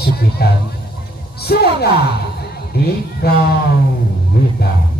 Sekitar suara di kau wita.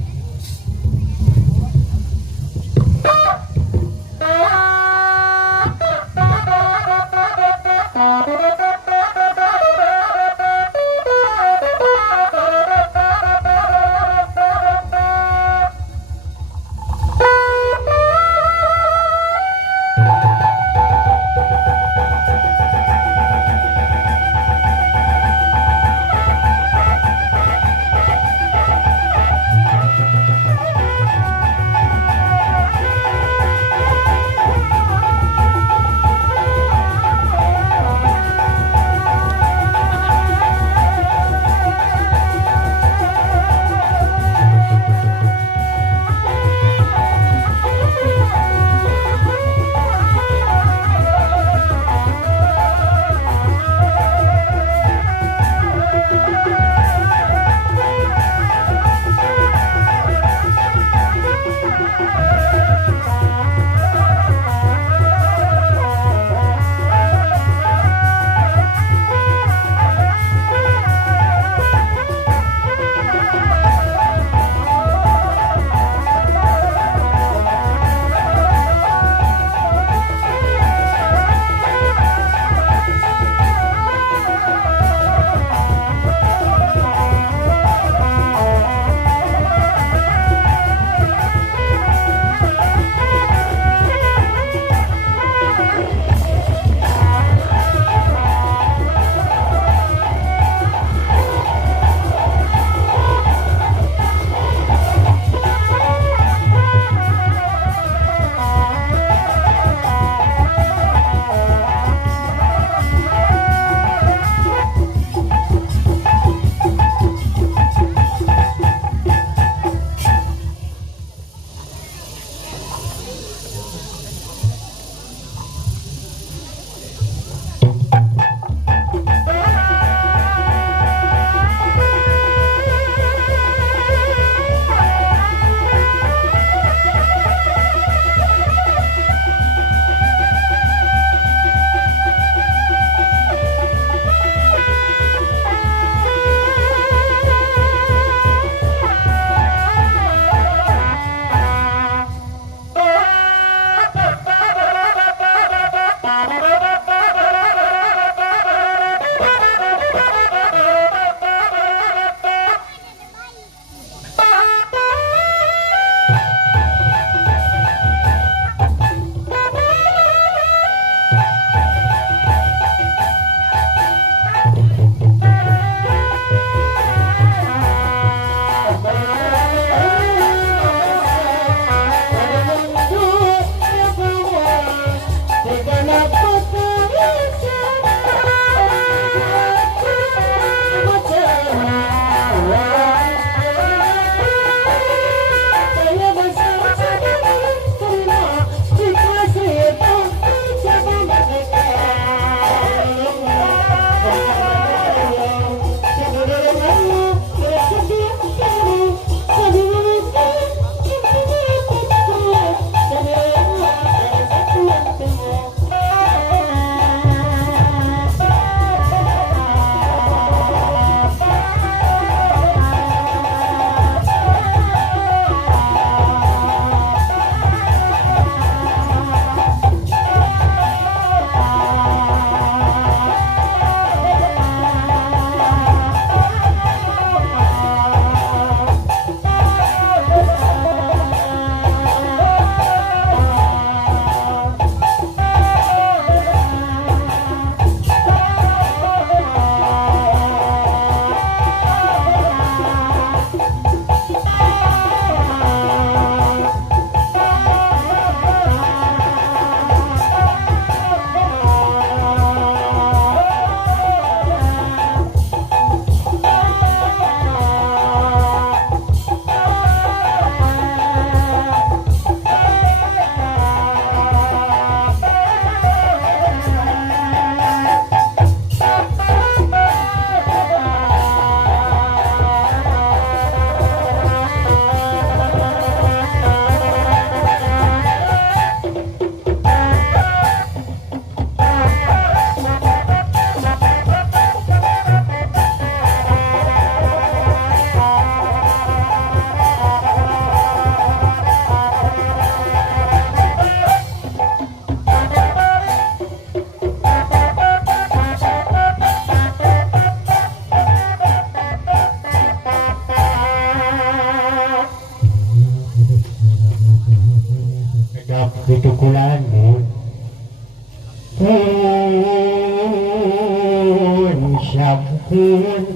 Kun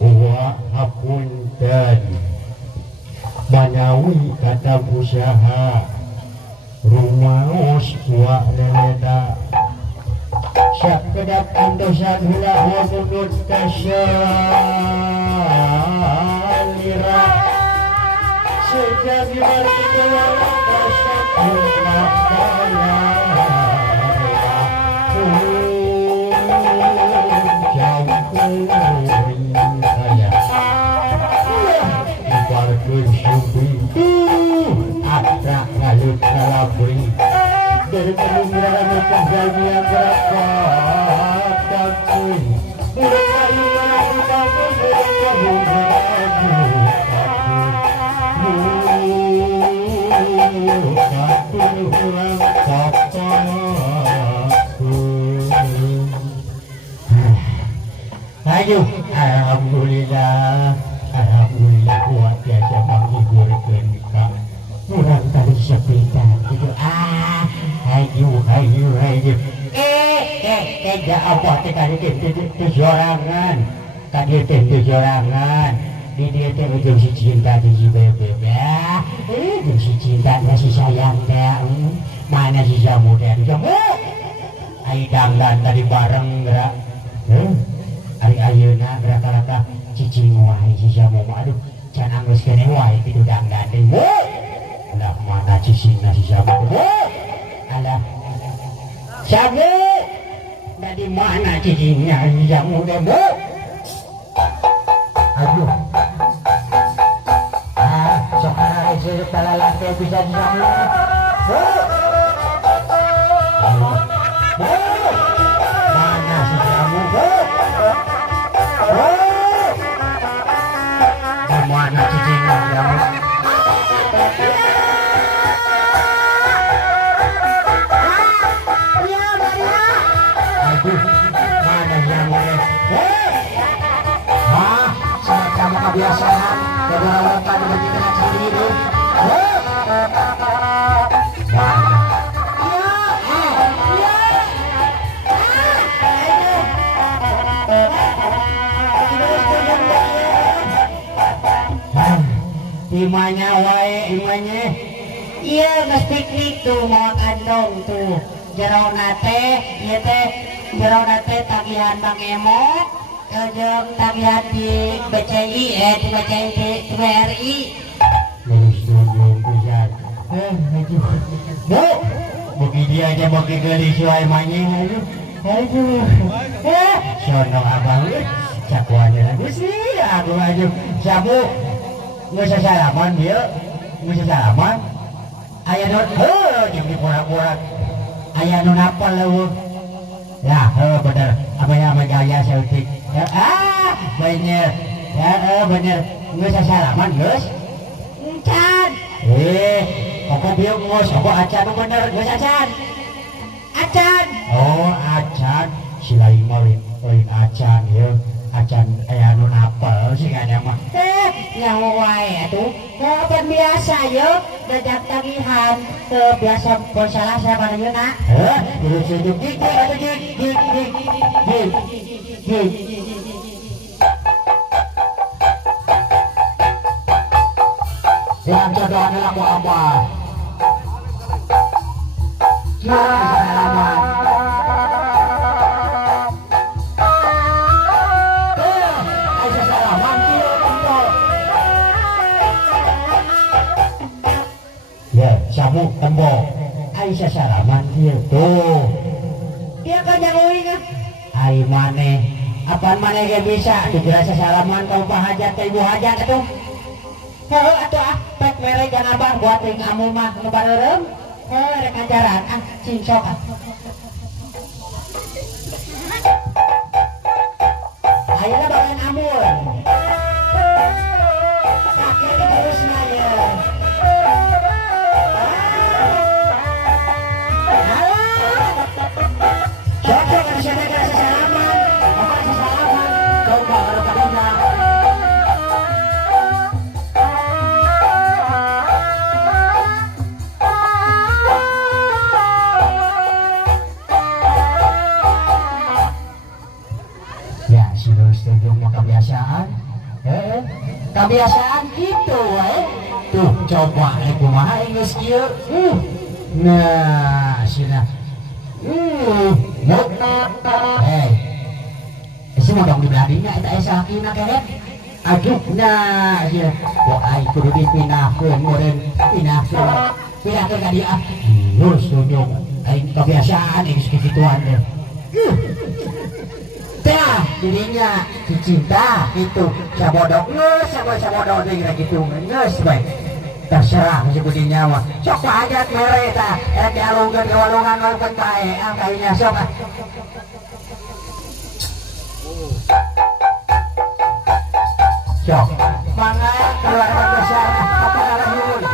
wa hapunten banawi kata usaha rumaos wa releda sakedap andosa heula wa mundur kasyalira sejak dimati jawara kasyalira Akrak ngalut kalabri dari penunggaran kebahagiaan berapa takun mulai kayu aku takut ayo alhamdulillah alhamdulillah kuat biasa menghiburkan kak kurang tadi sepeda itu ayo tidak apa tadi tujurangan tadi tujurangan di dia ujung si cinta di si bebek ya ujung si cinta si sayang ya mana si jamu dan jamu ayo dangdan tadi bareng gerak hari ayeuna gerak-gerak cicing wae si jamu aduh can anggeus kene wae ti dangdan deui lah mana cicingna si jamu alah jamu dari mana cicingnya si jamu deh aduh sekarang itu talalate bisa dijamu mana si jamu mana cicingnya jamu aduh mana jamu saya kamu kebiasaan keberawatan begini sendiri imanya wae imanya iya geus piknik tuh mau kandong tuh jerona teh ieu teh jerona teh tagihan Bang Emo jeung tagihan di BCI di BCI di BRI lulus dulu pisan Bu bagi dia aja bagi gelis wae manying aduh sono abang cakuannya geus sih aku aja sabu nggak usah salaman dia nggak usah salaman ayah non yang diporak-porak ayah non apa lu lah bener apa yang gaya selfie bener ya bener nggak usah salaman guys encan apa biar ngos apa acan bener guys acan oh acan si lain lain acan ya acan ayah non apa sih kan yang mah yang wae atuh kan biasa yuk dajak tagihan biasa bersalah saya pada yeuna terus juk dik atuh dik yang jodoh laku apa salaman Samu tembok Aisyah salaman dia tuh dia kan yang uing ai maneh apaan maneh gak bisa dijerasa salaman kau pak hajat ibu hajat tuh atuh pek mere jangan abang buat ring amu mah ngebarerem rek ajaran cincok ayeuna bagian amun sakit terus naya serius setuju mah kebiasaan. Kebiasaan gitu tuh coba kumaha geus kieu. Nah cenah semua dong dibeladinya eta sakina kene. Aduh nah ya kok ai kudu dipindahkeun meureun pindahkeun ka dieu ah. Lurus setuju aing kebiasaan geus kikituan teh. Tah dirinya dicinta itu sabodok geus sabodok deui gitu geus bae. Terserah si budinya mah sok aja mere tah rek dialungkeun ke walungan walaupun bae kayaknya sok sok mangga keluar besar apa arah nyuwun.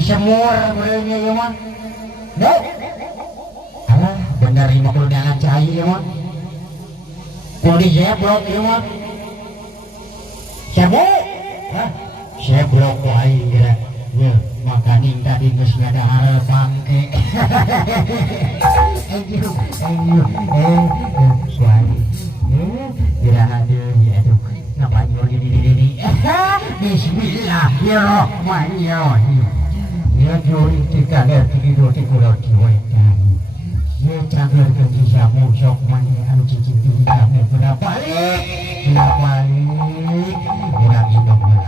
Semur berenya ya man. Alah bener ini kudu dengan cahaya ya man. Kudu dijeblok ya man. Sebut. Seblok kok aing kira. Ya makaning tadi geus ada harapan suami. Kira hadir ya tuh. Ngapain yo di. Bismillahirrahmanirrahim. Ya juri tiga lihat tiga pulau diwetan. Ya cager ke jamu sok mani anu cicing di jamu pernah balik orang indong ayo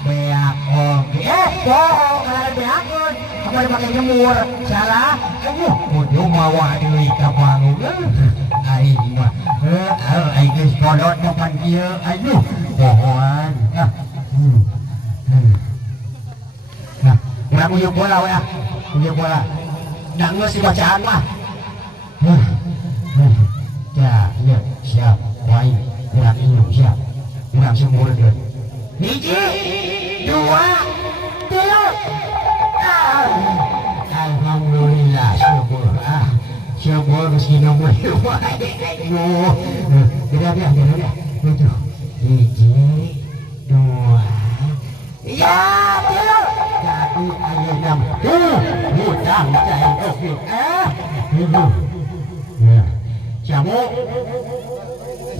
beak oke bohong ada beakon apa dipakai jemur salah ayo kudu mawa deui ka bangun aing mah aing geus kolot depan kieu ayo pohon nah urang uyup bola we uyup bola da geus bacaan mah ya iya siap wae urang uyup siap urang sumur deui hiji dua tilu alhamdulillah syukur meski nomor aduh tidak itu hiji dua ya tilu jadi ayah enam hutang cair oke itu ya jamu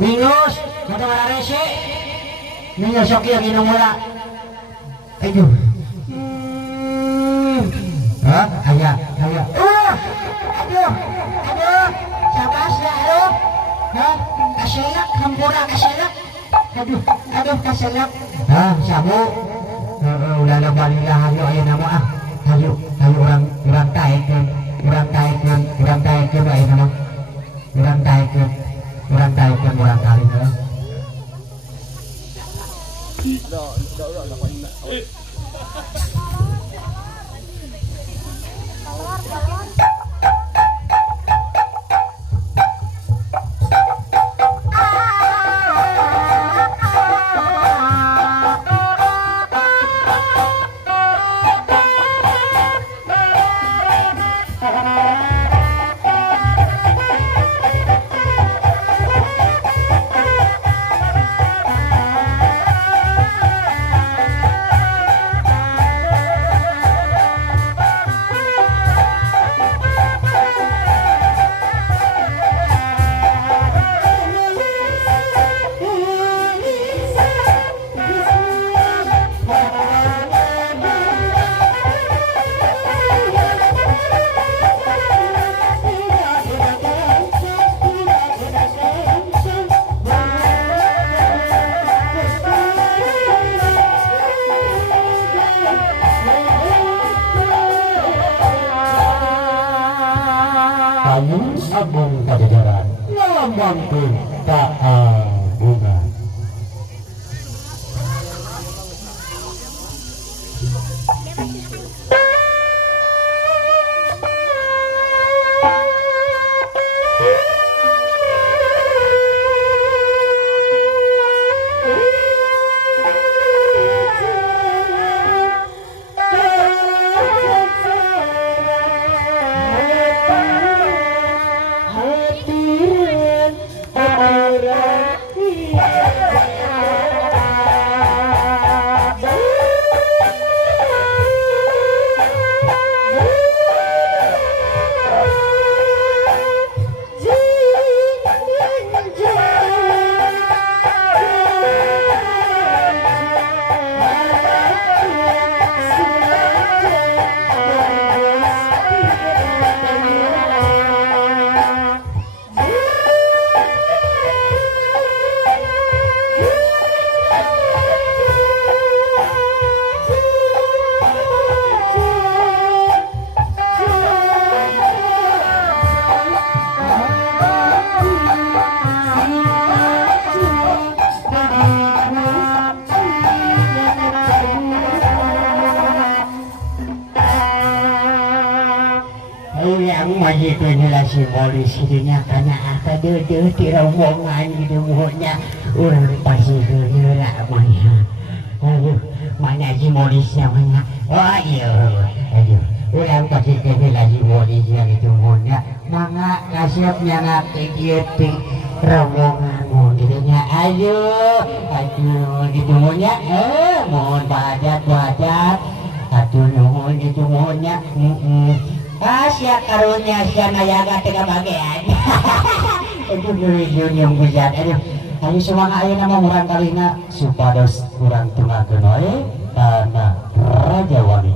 minus kata mana resi minus oke yang minum mula aduh ayah aduh keselak. Aduh keselak. Ah, sabu. Ulah lah balik lah hayu aya nama ah. Hayu urang taekeun aya nama. Urang taekeun urang kali heeh. Agung Agung Pajajaran ngalambangkeun kaagungan. Yang masih kena simbolis dirinya karena apa dede di rombongan gitu muhnya orang pasti gerak mana aduh mana simbolisnya mana oh iya aduh orang pasti kena simbolisnya gitu muhnya mangga nasibnya nanti gitu rombongan dirinya aduh gitu muhnya mohon badat aduh nuhun gitu muhnya Asya karunya siya nayaga tega bagian. Itu religion yang besar. Ayo semangat ayo nama murang kalina supados kurang tungakeun wae kana Raja Wali.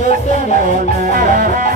seserona